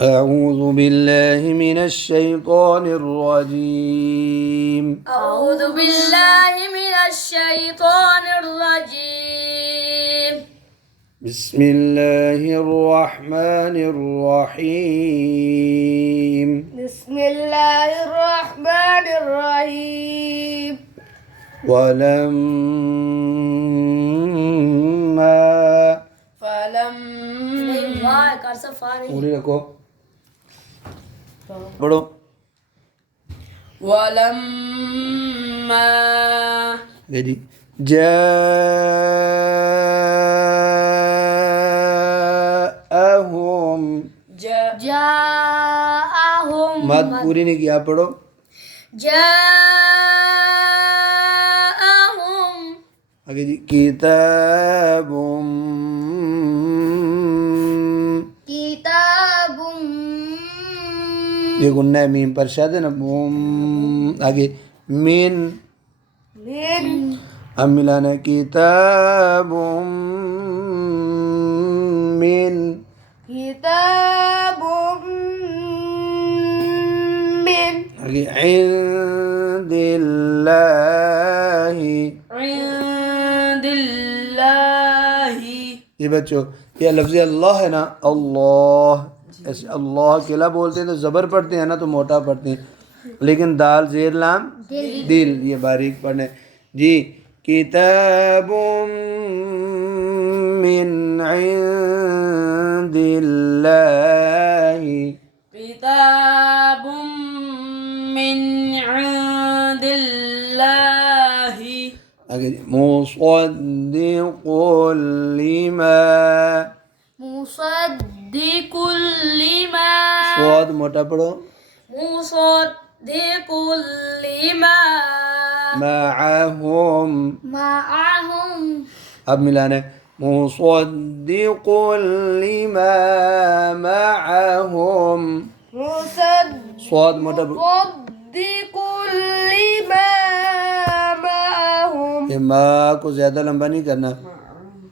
أعوذ بالله من الشيطان الرجيم أعوذ بالله من الشيطان الرجيم بسم الله الرحمن الرحيم بسم الله الرحمن الرحيم ولما पूरी रखो पढ़ो ولما ये जी जाअहुम جاءهم मत पूरी नहीं किया पढ़ो جاءهم आगे जी किताबुम كتاب ये गुन्ना है मीम पर शायद है ना बुम आगे मिन من अब मिलाना है किताबुम मिन كتاب من आगे इंदिल्लाहि عند الله ये बच्चों ये लफ्ज़ अल्लाह है ना अल्लाह ऐसे अल्लाह केला बोलते हैं तो ज़बर पढ़ते हैं ना तो मोटा पढ़ते हैं लेकिन दाल ज़ेर लाम दिल ये बारीक पढ़ने जी किताबुम मिन इंदिल्लाहि كتاب من عند الله आगे मुصद्दिक़ुल लिमा مصدق لما स्वाद मोटा पढ़ो مصدق لما माअहुम معهم अब मिलाना है मुصद्दिक़ुल लिमा माअहुम स्वाद मोटा पढ़ो مصدق لما معهم ये माँ को ज़्यादा लंबा नहीं करना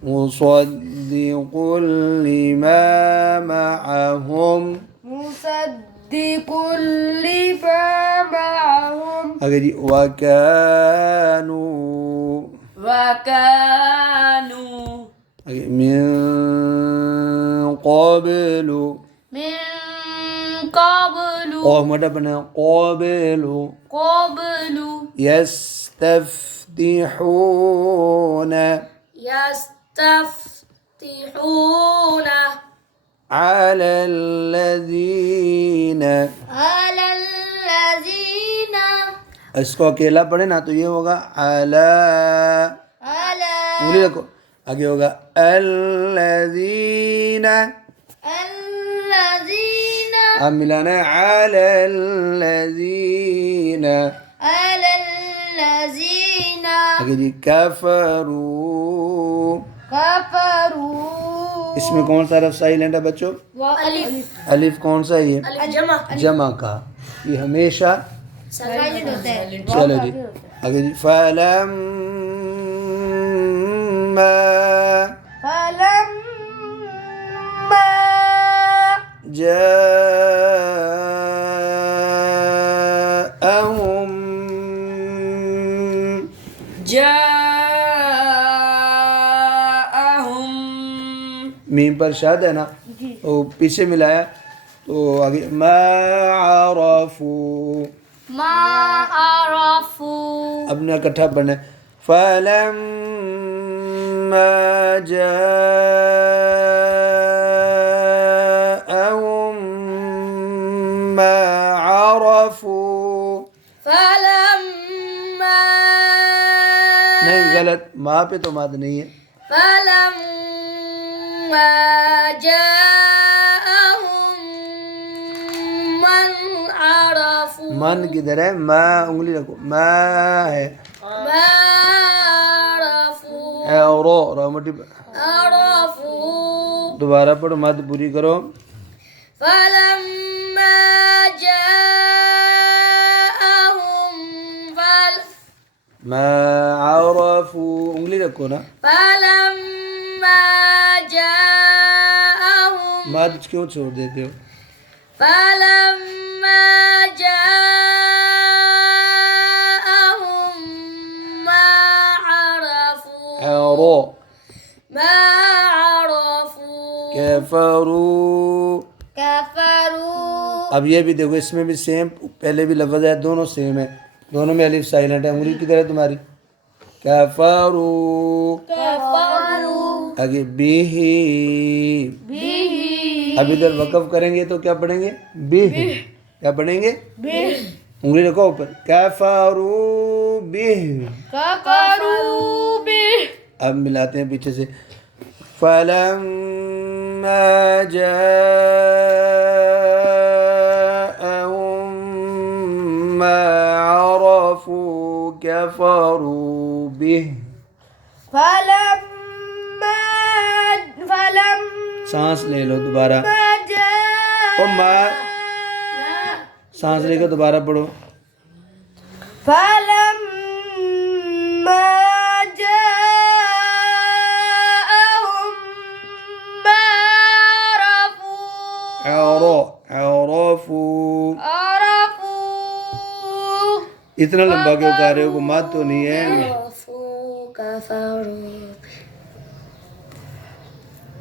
मुصद्दिक़ुल लिमा माअहुम مصدق لما معهم आगे जी वकानू وكانوا आगे मिन क़ब्लु من قبل क़ाफ मोटा बना क़ब्लु قبل यस्तफ्तिहून يستفتحون على الذين على الذين इसको अकेला पढ़े ना तो ये होगा अला على उंगली रखो आगे होगा अल्लज़ीना الذين अब मिलाना है अलल्लज़ीना على الذين आगे जी कफरू كفروا इसमें कौन सा हरफ साइलेंट है बच्चों وألف अलिफ कौन सा है ये जमा जमा का ये हमेशा साइलेंट होता है चलो जी आगे जी फलम्मा فلما जाअहुम جاءهم मीम पर शाद है ना तो पीछे मिलाया तो आगे मारफू ما عرفوا अब ना इकट्ठा पढ़ना है फलम्मा जाअहुम मा अरफू فلما नहीं गलत माँ पे तो माद नहीं है فلما جاءهم من عرفوا मन किधर है माँ उंगली रखो माँ है ما عرفوا और रो मोटी عرفوا दोबारा पढ़ो मत पूरी करो فلما جاءهم ما عرفू उंगली रखो ना فلما جاءهم मत क्यों छोड़ देते हो فلما جاءهم ما عرفوا كفروا अब ये भी देखो इसमें भी सेम पहले भी लफ्ज़ है दोनों सेम है दोनों में अलिफ साइलेंट है उंगली किधर है तुम्हारी कफरू आगे बिही अब इधर वक़फ़ करेंगे तो क्या पढ़ेंगे बिह क्या पढ़ेंगे उंगली रखो ऊपर कफरू बिह अब मिलाते हैं पीछे से फलम्मा जाअहुम मा अरफू कफरू बिह सांस ले लो दोबारा ओ माँ सांस लेकर दोबारा पढ़ो अरफू इतना लंबा क्यों गा रहे हो मत तो नहीं है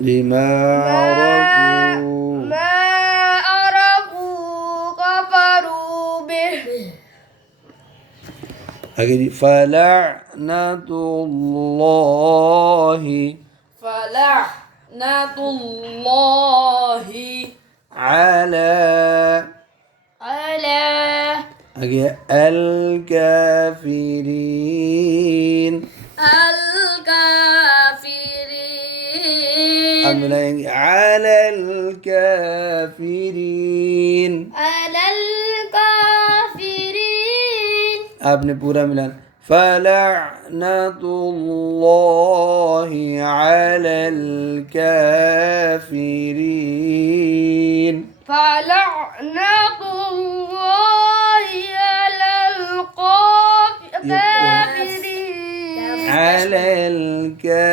लिमा आगे जी फलअनतुल्लाहि अला आगे अल काफिरीन अब मिलाएंगे अलल काफिरीन आपने पूरा मिलाना फलअनतुल्लाहि अलल काफिरीन على الكافرين